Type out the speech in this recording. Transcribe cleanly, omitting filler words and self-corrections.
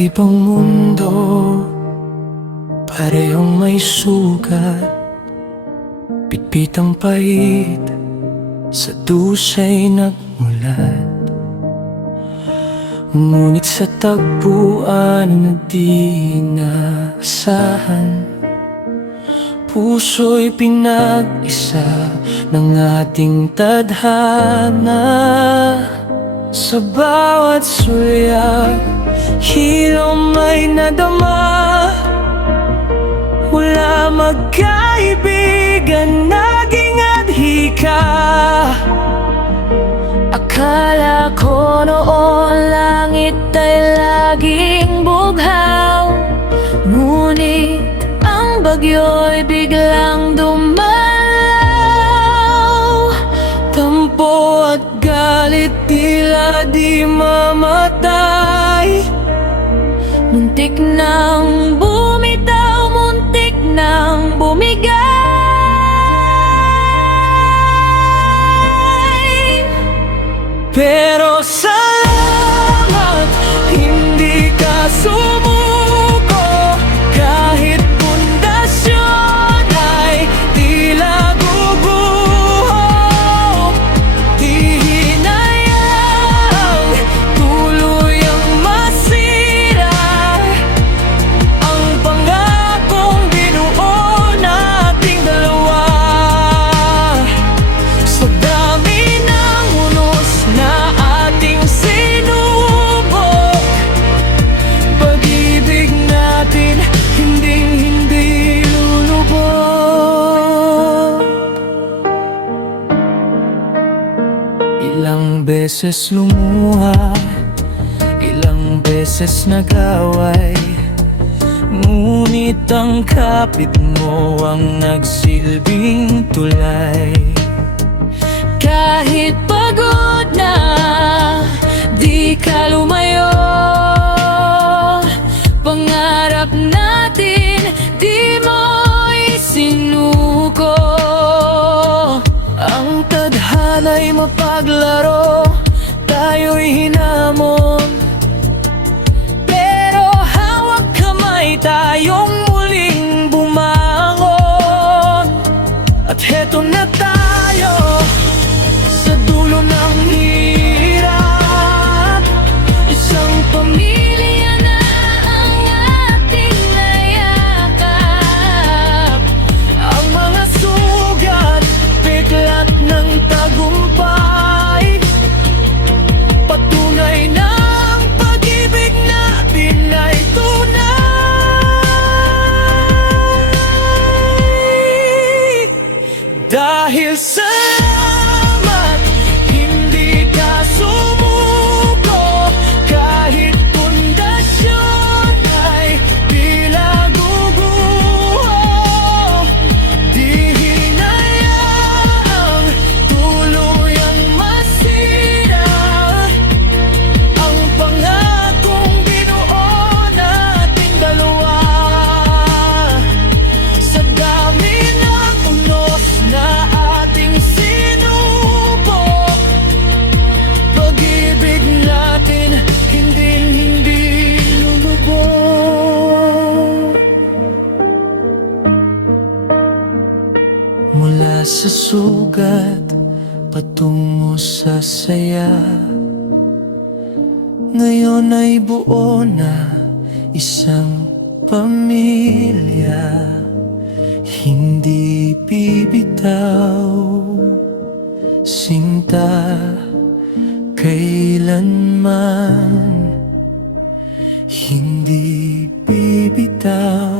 Magkaibang mundo, parehong may sugat. Pitpitang pait, sa dusay nagmulat. Ngunit sa tagpuan na di inaasahan, puso'y pinag-isa ng ating tadhana. Sa bawat sulyap, hilom ay nadama. Wala magkaibigan, naging adhika. Akala ko noon langit ay laging bughaw, ngunit ang bagyo'y biglang dumalaw. Tampo at galit tila di mamatay. Muntik nang bumitaw, muntik nang bumigay. Pero salamat, hindi ka sumuko. Kahit pundasyon ay tila guguho, di hinayang tuluyang masira ang pangakong binuo nating dalawa. Sa dami ng unos na ating sinubok, pag-ibig natin hinding-hindi lulubog. Ilang beses lumuha, ilang beses nag-away, ngunit ang kapit mo ang nagsilbing tulay. Kahit pagod na, di ka lumayo. Pangarap natin, di mo isinuko. Ang tadhana'y mapaglaro, tayo'y hinamon. Pero hawak kamay, tayong muling bumangon. At heto na tayo, sa dulo ng hirap. Isang pamilya na ang ating nayakap. Ang mga sugat, biglat ng tagumpay, patunay ng pag-ibig natin ay tunay. Dahil salamat, hindi ka sumuko. Kahit pundasyon ay tila guguho, di hinayang tuluyang masira ang pangakong binuo nating dalawa. Sa dami ng unos na ating sinubok, pag-ibig natin hinding-hindi lulubog. Mula sa sugat patungo sa saya, ngayon ay buo na isang pamilya. Hindi bibitaw, sinta, kailanman. Hindi bibitaw.